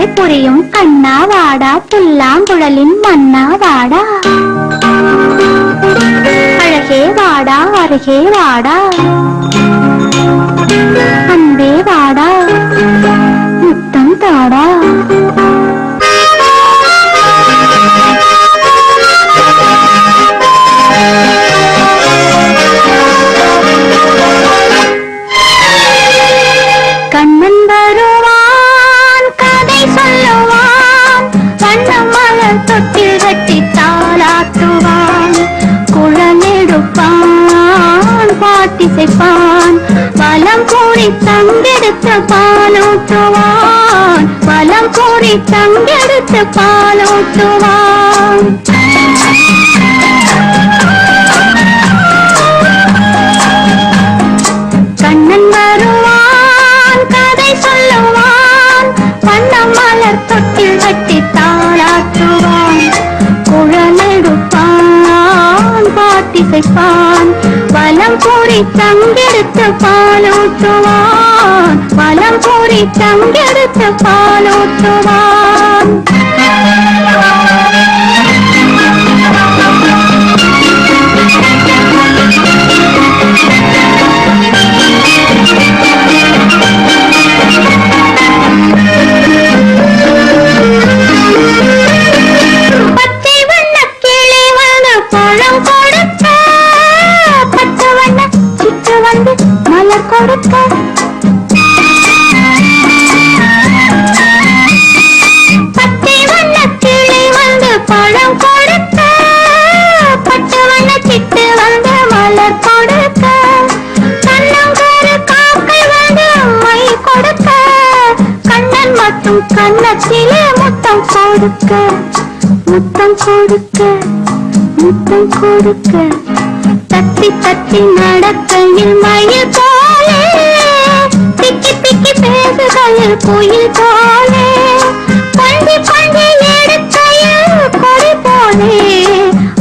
கதை புரியும் கண்ணா வாடா, புல்லாங்குழலின் மன்னா வாடா, அழகே வாடா அருகே வாடா, அன்பே வாடா முத்தம் தாடா. கண்ணன் வருவான் கதை சொல்லுவான், வண்ணம் மலர் தொட்டில் கட்டி தாளாட்டுவான், குழல் எடுப்பான் பாட்டிசைப்பான், வலம் கூறி தங்கெடுத்து பாலூட்டுவான், வலம் கூறி தங்கெடுத்து பாலூட்டுவான். கண்ணன் வருவான் கதை சொல்லுவான், வண்ணம் மலர் தொட்டில் கட்டி தாளாட்டுவான், குழல் எடுப்பான் பாட்டிசைப்பான், வலம் கூறி தங்கெடுத்து பாலூட்டுவான், வலம் கூறி தங்கெடுத்து பாலூட்டுவான். பச்சை வண்ண கிளி வந்து பழம் கொடுக்க, பச்சை வண்ண சிட்டு வந்து மலர் கொடுக்க, பச்சை வண்ண கிளி வந்து பழம் கொடுக்க, பச்சை வண்ண சிட்டு வந்து மலர் கொடுக்க, கண்ணங்காரு காக்கை வந்து மை கொடுக்க, கண்ணன் மட்டும் கண்ணத்திலே முத்தம் கொடுக்க, முத்தம் கொடுக்க, முத்தம் கொடுக்க, தத்தி தத்தி நடக்கையில் மயில் போலே, பிக்கி பிக்கி பேசுகையில் குயில் போலே, பண்டி பண்டி எடுக்கையில் கொடி போலே,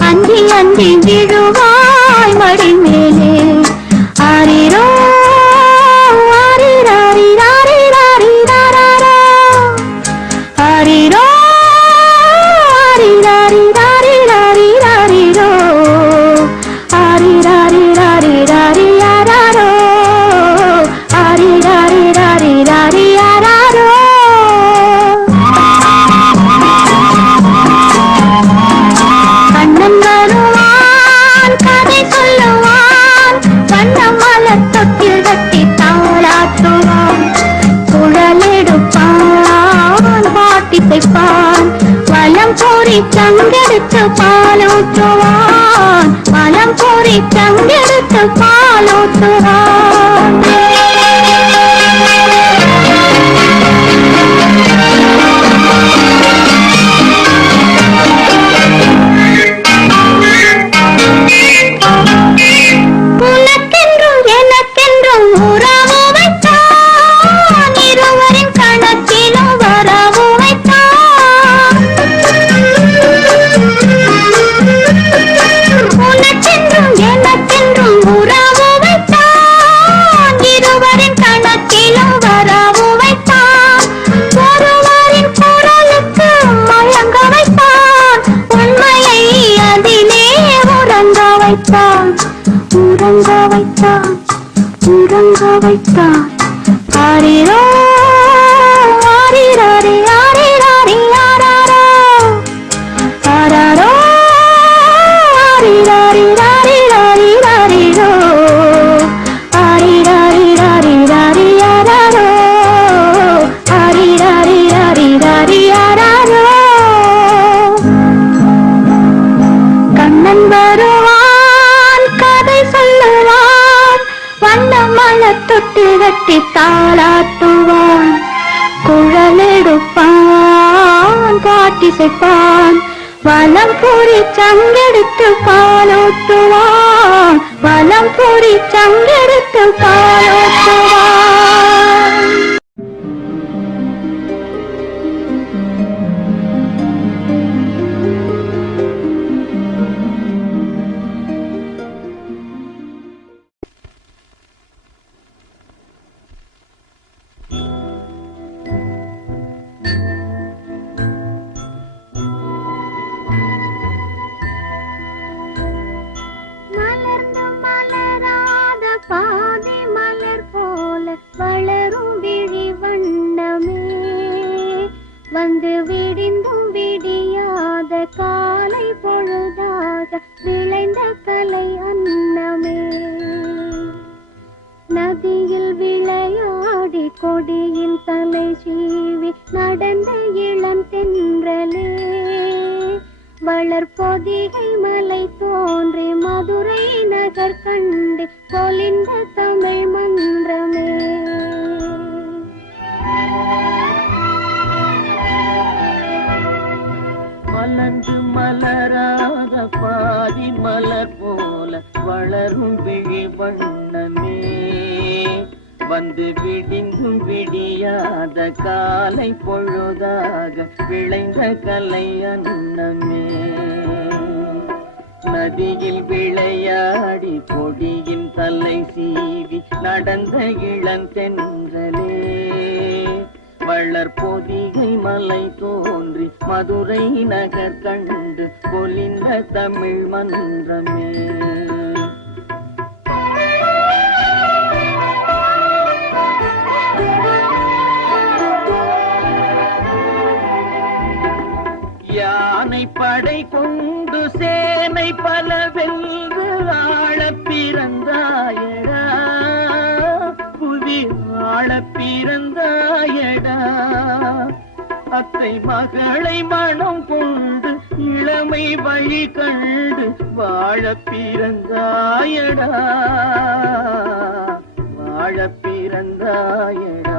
அஞ்சி அஞ்சி விழுவாய் மடி மேலே. ஆரிரோ ஆரிராரிராரிராரிராரோ, ஆரிரோ ஆரிராரிராரிராரிராரிரோ, ஆரிராரிராரிராரிராரோ, ஆரிராரிராரிராரிராரோ. கண்ணன் வருவான் கதை சொல்லுவான், வண்ணம் மலர் தொட்டில் கட்டி தாளாட்டுவான், குழல் எடுப்பான் பாட்டிசைப்பான், வலம் கூறி தங்கெடுத்து பாலூட்டுவான், வலம் கூறி தங்கெடுத்து பாலூட்டுவான். உனக்கென்றும் எனக்கென்றும் உறவு வைத்தான், இருவரின் கணக்கிலும் வரவு வைத்தான், உனக்கென்றும் எனக்கென்றும் உறவு வைத்தான், இருவரின் கணக்கிலும் வரவு வைத்தான், ஒருவரின் குரலுக்கு மயங்க வைத்தான், உண்மையை அதிலே உறங்க வைத்தான், உறங்க வைத்தான், உறங்க வைத்தான். ஆரிரோ ஆரிராரி ஆரிராரி ஆராரோ, ஆராரோ ஆரிராரிராரிராரிராரிரோ, ஆரிராரிராரிராரி ஆராரோ, ஆரிராரிராரிராரி ஆராரோ. கண்ணன் வருவான் கதை சொல்லுவான், வண்ணம் மலர் தொட்டில் கட்டி தாளாட்டுவான், குழல் எடுப்பான் பாட்டிசைப்பான், வலம் கூறி சங்கெடுத்து பாலூட்டுவான், வலம் கூறி சங்கெடுத்து பாலூட்டுவான். நடந்த இளந்தென்றலே வளர்பொதிகை மலை தோன்றி மதுரை நகர் கண்டு பொலிந்த தமிழ் மன்றமே. மலர்ந்து மலராத பாதி மலர் போல வளரும் விழி வண்ணமே, வந்து விடிந்தும் விடியாத காலை பொழுதாக விளைந்த கலை அன்னமே. நதியில் விளையாடி கொடியின் தலை சீவி நடந்த இளந்தென்றலே வளர்பொதிகை மலை தோன்றி மதுரை நகர் கண்டு பொலிந்த தமிழ் மன்றமே. யானை படை கொண்டு சேனை பல வெல்வு ஆள பிறந்தாயடா, புவி ஆள பிறந்தாயடா. அத்தை மகளை மனம் கொண்டு இளமை வழி கண்டு வாழ பிறந்தாயடா, வாழ பிறந்தாயடா.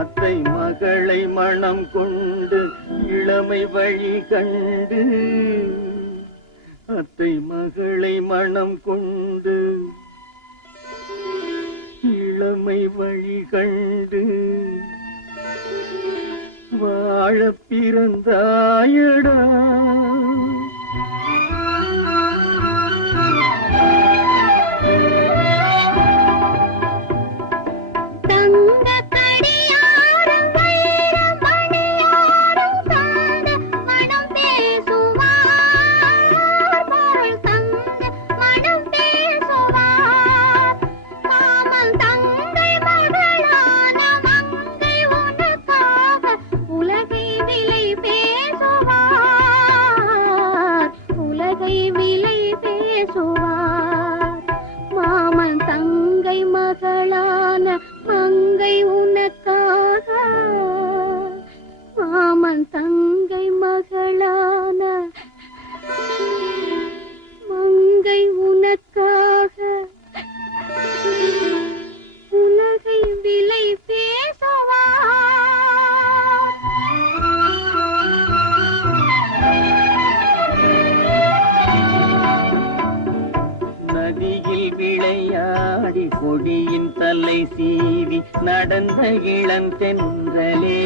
அத்தை மகளை மனம் கொண்டு இளமை வழி கண்டு, அத்தை மகளை மனம் கொண்டு இளமை வழி கண்டு வாழ பிறந்தாயடா. மாமன் தங்கை மகளான மங்கை உனக்காக, மாமன் தங்கை மகளான மங்கை உனக்காக உலகை விலை பேசுவார். நதியில் விளையாடி கொடியின் தலை சீவி நடந்த இளந்தென்றலே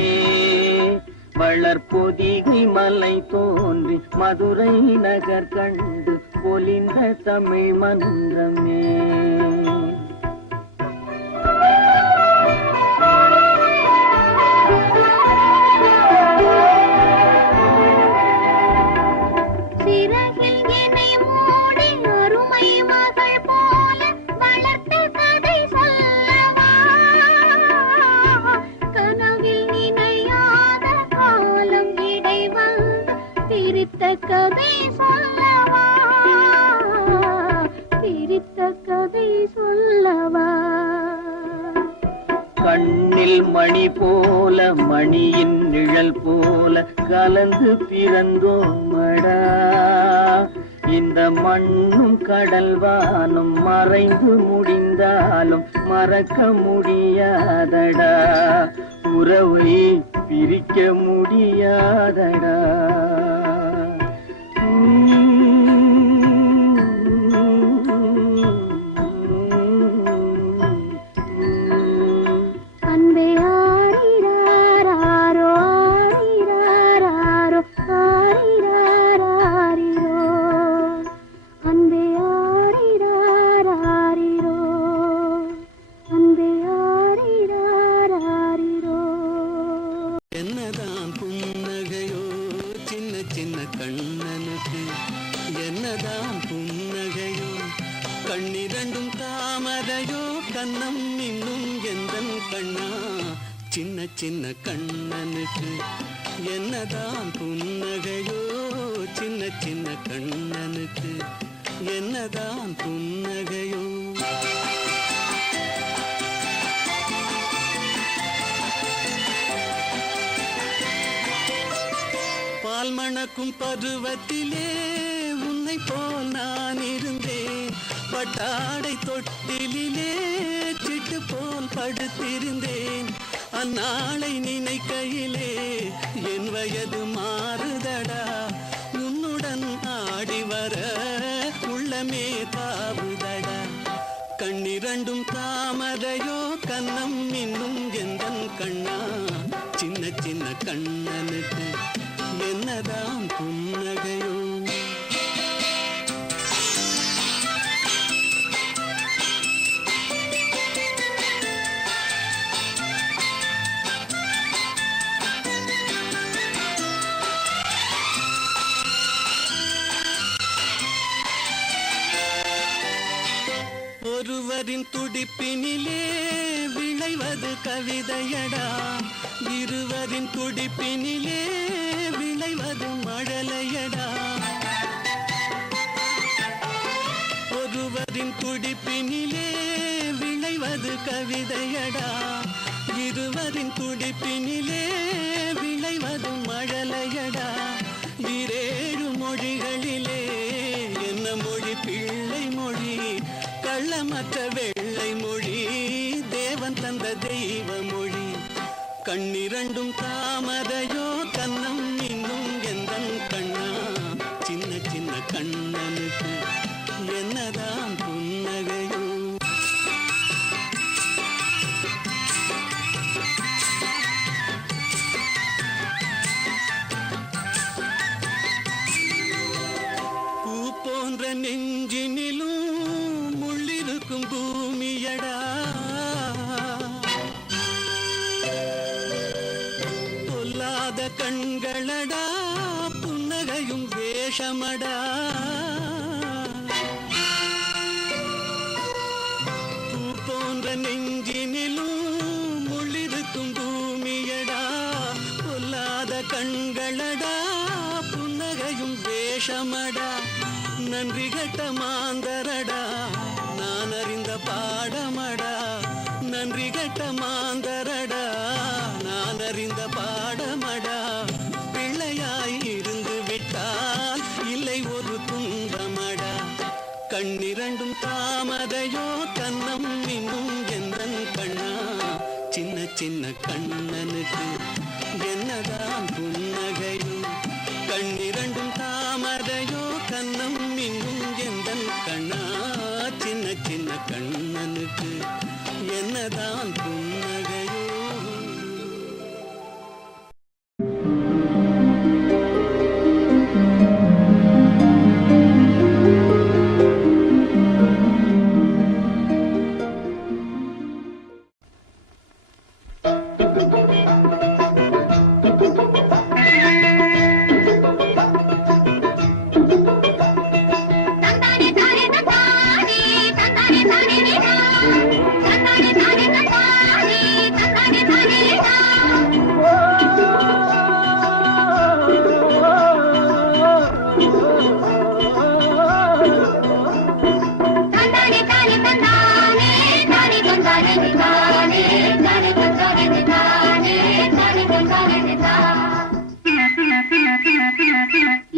வளர்பொதிகை மலை தோன்றி மதுரை நகர் கண்டு பொலிந்த தமிழ் மன்றமே. கதை சொல்லவா, பிரித்த கதை சொல்லவா. கண்ணில் மணி போல மணியின் நிழல் போல கலந்து பிறந்தோமடா, இந்த மண்ணும் கடல்வானும் மறைந்து முடிந்தாலும் மறக்க முடியாதடா, உறவை பிரிக்க முடியாதடா. அன்பே ஆரிராரோ ஆரிராரோ ஆரிராரோ, அன்பே ஆரிராரோ அன்பே ஆரிராரோ. என்னதான் புன்னகையோ சின்ன சின்ன கண்ணனுக்கு, என்னதான் புன்னகையோ கண்ணிரண்டும் தாமரையோ, கண்ணம் இன்னும் எந்தன் கண்ணா சின்ன சின்ன கண்ணனுக்கு. என்னதான் புன்னகையோ சின்ன சின்ன கண்ணனுக்கு, என்னதான் புன்னகையோ. பால் மணக்கும் பருவத்திலே உன்னை போல் நான் இருந்தேன். பட்டாடை தொட்டிலே சிட்டு போல் படுத்திருந்தேன். அந்நாளை நினைக்கையிலே என் வயது மாறுதடா. உன்னுடன் ஆடி வர உள்ளமே தாவுதடா. கண்ணிரண்டும் தாமரையோ கண்ணம் இன்னும் எந்தன் கண்ணா. சின்ன சின்ன கண்ணனுக்கு என்னதான் புன்னகையோ. ஒருவரின் துடிப்பினிலே விளைவது கவிதையடா. இருவரின் துடிப்பினிலே விளைவது மழலையடா. ஒருவரின் துடிப்பினிலே விளைவது கவிதையடா. இருவரின் துடிப்பினிலே விளைவது மழலையடா. இரேழு மொழிகளிலே என்ன மொழி பிள்ளை மொழி, கள்ளமற்ற வெள்ளை மொழி, தேவன் தந்த தெய்வ மொழி. கண்ணிரண்டும் தாமரையோ கண்ணம் இன்னும் எந்தன் கண்ணா. சின்ன சின்ன கண்ணனுக்கு என்னதான் புன்னகையோ. பூ போன்ற நெஞ்சினிலும் முள்ளிருக்கும் பூமியடா. பொல்லாத கண்களடா, புன்னகையும் வேஷமடா. பூ போன்ற நெஞ்சினிலும் முள்ளிருக்கும் பூமியடா. பொல்லாத கண்களடா, புன்னகையும் வேஷமடா. நன்றி கட்ட மாந்தரடா, நான் அறிந்த பாடமடா. நன்றி கட்ட மாந்தரடா, நான் அறிந்த பாடமடா. பிள்ளையாய் இருந்து விட்டால் இல்லை ஒரு துன்பமடா. கண்ணிரண்டும் தாமரையோ கண்ணம் இன்னும் எந்தன் கண்ணா. சின்ன சின்ன கண்ணனுக்கு என்னதான் புன்னகையோ. கண்ணிரண்டும் தாமரையோ கண்ணம் இன்னும் எந்தன் கண்ணா. சின்ன சின்ன கண்ணனுக்கு என்னதான் புன்னகையோ.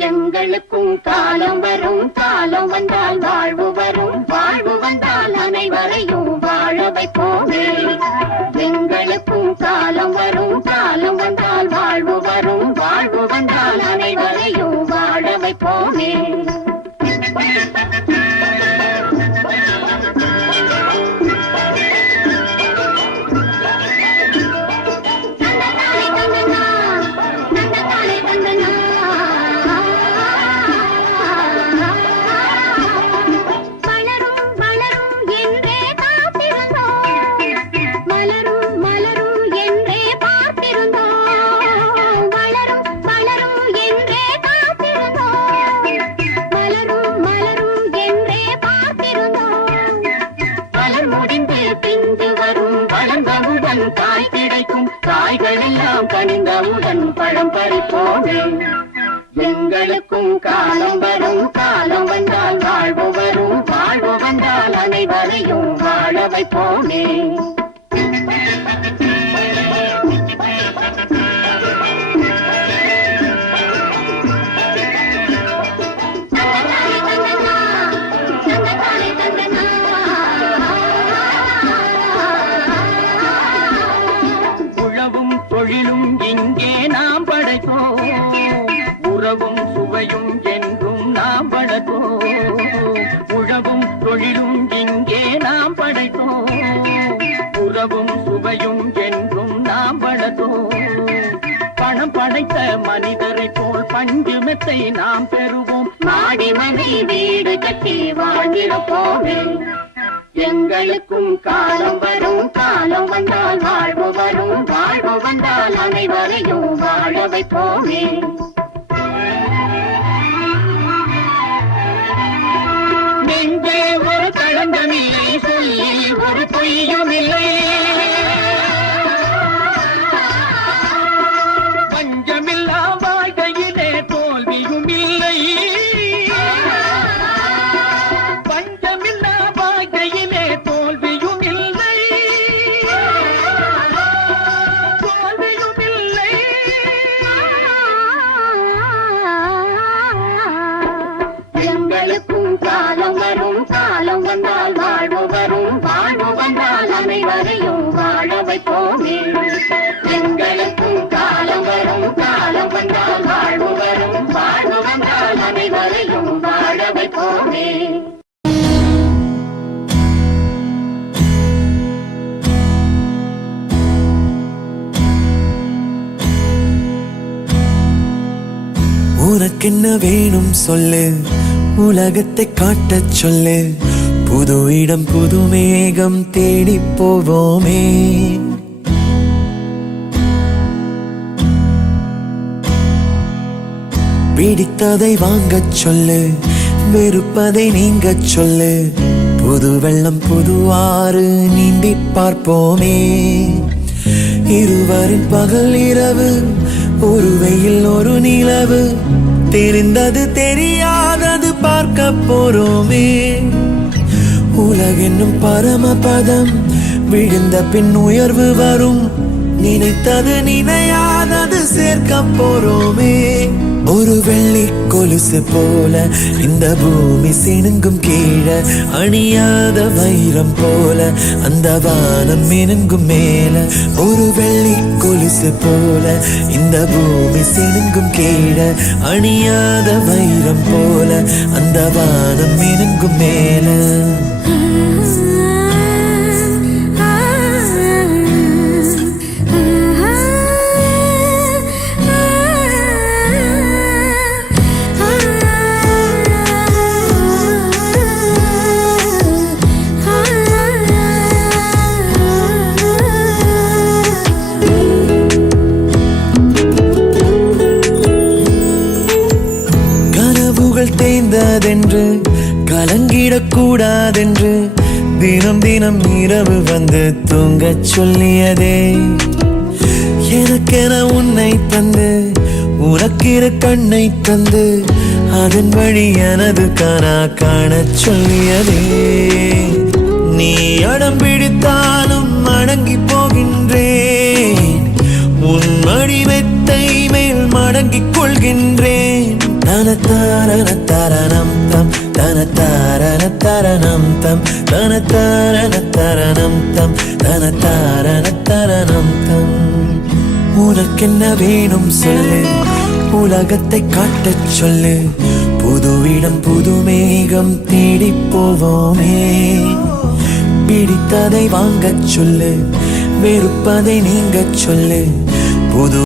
எங்களுக்கும் காலம் வரும், காலம் வந்தால் வாழ்வு வரும், வாழ்வு வந்தால் அனைவரையும் வாழ வைப்போமே. எங்களுக்கும் காலம் வரும், காலம் வந்தால் வாழ்வு வரும், வாழ்வு வந்தால் அனைவரையும் வாழ வைப்போமே. காய் கிடைக்கும், காய்கள் எல்லாம் கனிந்தவுடன் பழம் பறிப்போமே. எங்களுக்கும் காலம் வரும், காலம் வந்தால் வாழ்வு வரும், வாழ்வு வந்தால் அனைவரையும் வாழ வைப்போமே. தொழிலும் இங்கே நாம் படைத்தோம், உறவும் சுவையும் என்றும் நாம் வளர்த்தோம். உழவும் தொழிலும் இங்கே நாம் படைத்தோம், உறவும் சுவையும் என்றும் நாம் வளர்த்தோம். பணம் படைத்த மனிதரை போல் பஞ்சு மெத்தை நாம் பெறுவோம், மாடி மனை வீடு கட்டி வாழ்ந்திருப்போமே. எங்களுக்கும் காலம் வரும், காலம் வந்தால் வாழ்வு வரும், வாழ்வு வந்தால் அனைவரையும் வாழ வைப்போமே. நெஞ்சே ஒரு களங்கமில்லை, சொல்லி ஒரு பொய்யும் இல்லை, பஞ்சமில்லா வாழ்க்கையிலே தோல்வியும் இல்லை, பஞ்சமில்லா வாழ்க்கையிலே தோல்வியும் இல்லை, தோல்வியும் இல்லை. எங்களுக்கும் காலம் வரும், காலம் வந்தால் வாழ்வு வரும், வாழ்வு வந்தால் அனைவரையும் வாழ வைப்போமே. எங்களுக்கும் காலம் வரும், காலம் வந்தால் வாழ்வு வரும், வாழ்வு வந்தால் அனைவரையும் வாழ வைப்போமே. உனக்கென்ன வேணும் சொல்லு, உலகத்தை காட்டச் சொல்லு, புது இடம் புது மேகம் தேடி போவோமே. பிடித்ததை வாங்கச் சொல்லு, வெறுப்பதை நீங்கச் சொல்லு, புது வெள்ளம் புது ஆறு நீந்தி பார்ப்போமே. இருவரின் பகல் இரவு, ஒரு வெயில் ஒரு நிலவு, தெரிந்தது தெரியாதது பார்க்க போறோமே. உலகென்னும் பரமபதம், விழுந்த பின் உயர்வு வரும், நினைத்தது நினையாதது சேர்க்க போறோமே. ஒரு வெள்ளி கொலுசு போல இந்த பூமி சினுங்கும் கீழே, அணியாத வைரம் போல அந்த வானம் மினுங்கும் மேல. ஒரு வெள்ளி கொலுசு போல இந்த பூமி சினுங்கும் கீழே, அணியாத வைரம் போல அந்த வானம் மினுங்கும் மேல. தேய்ந்ததென்று கலங்கிடக்கூடாதென்று தினம் தினம் இரவு வந்து தூங்கச் சொல்லியதே. எனக்கென உன்னை தந்து உனக்கிரு கண்ணை தந்து அதன் வழி எனது கனா காணச் சொல்லியதே. நீ அடம் பிடித்தாலும் அடங்கி போகின்றேன், உன் மடி மெத்தை மேல் மடங்கிக் கொள்கின்றேன். தனத்தாரண தரணம் தம், தனத்தாரண தரணம் தம், தனத்தாரண தரணம் தம், தனத்தாரண தரணம் தம். உனக்கென்ன வேணும் சொல்லு, உலகத்தை காட்டச் சொல்லு, புது இடம் புது மேகம் தேடி போவோமே. பிடித்ததை வாங்கச் சொல்லு, வெறுப்பதை நீங்கச் சொல்லு, புது